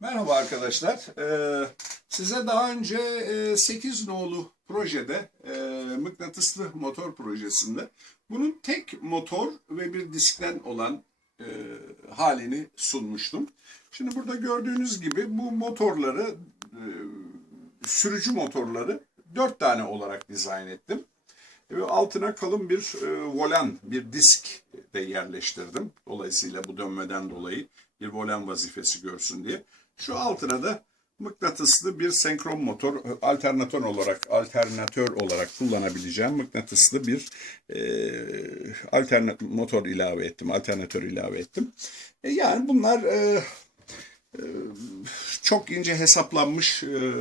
Merhaba arkadaşlar. Ee, size daha önce e, 8 nolu projede, e, mıknatıslı motor projesinde bunun tek motor ve bir diskten olan e, halini sunmuştum. Şimdi burada gördüğünüz gibi bu motorları, e, sürücü motorları 4 tane olarak dizayn ettim. Ve altına kalın bir e, volan, bir disk de yerleştirdim. Dolayısıyla bu dönmeden dolayı bir volan vazifesi görsün diye. Şu altına da mıknatıslı bir senkron motor, alternatör olarak alternatör olarak kullanabileceğim mıknatıslı bir e, alternat motor ilave ettim, alternatör ilave ettim. E, yani bunlar e, e, çok ince hesaplanmış e,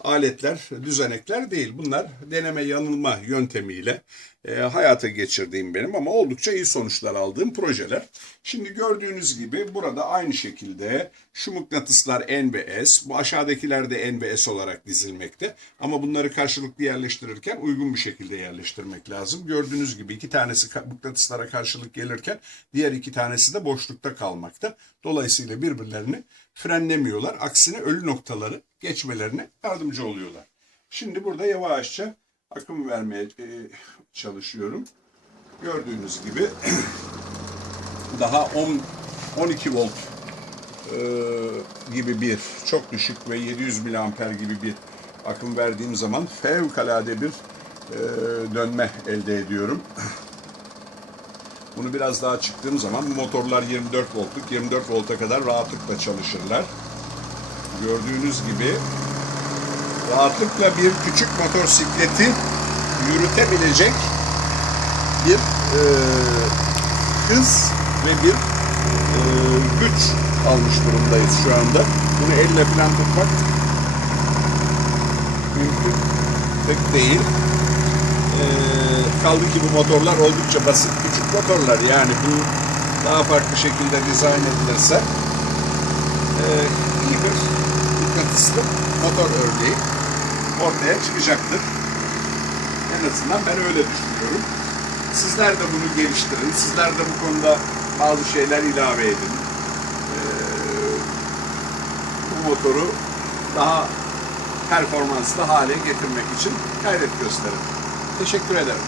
aletler, düzenekler değil. Bunlar deneme yanılma yöntemiyle e, hayata geçirdiğim benim ama oldukça iyi sonuçlar aldığım projeler. Şimdi gördüğünüz gibi burada aynı şekilde şu mıknatıslar N ve S, bu aşağıdakiler de N ve S olarak dizilmekte. Ama bunları karşılıklı yerleştirirken uygun bir şekilde yerleştirmek lazım. Gördüğünüz gibi iki tanesi mıknatıslara karşılık gelirken diğer iki tanesi de boşlukta kalmakta. Dolayısıyla birbirlerini frenlemiyorlar. Aksine ölü noktaları geçmelerine yardımcı oluyorlar. Şimdi burada yavaşça akım vermeye e, çalışıyorum. Gördüğünüz gibi daha 10 12 volt e, gibi bir çok düşük ve 700 miliamper gibi bir akım verdiğim zaman fevkalade bir e, dönme elde ediyorum. Bunu biraz daha çıktığım zaman bu motorlar 24 voltluk. 24 volta kadar rahatlıkla çalışırlar. Gördüğünüz gibi rahatlıkla bir küçük motosikleti yürütebilecek bir e, hız ve bir e, güç almış durumdayız şu anda. Bunu elle falan tutmak mümkün pek değil. E, kaldı ki bu motorlar oldukça basit küçük motorlar. Yani bu daha farklı şekilde dizayn edilirse e, iyi bir mıknatıslı motor örneği ortaya çıkacaktır. En azından ben öyle düşünüyorum. Sizler de bunu geliştirin. Sizler de bu konuda bazı şeyler ilave edin. Ee, bu motoru daha performanslı hale getirmek için gayret gösterin. Teşekkür ederim.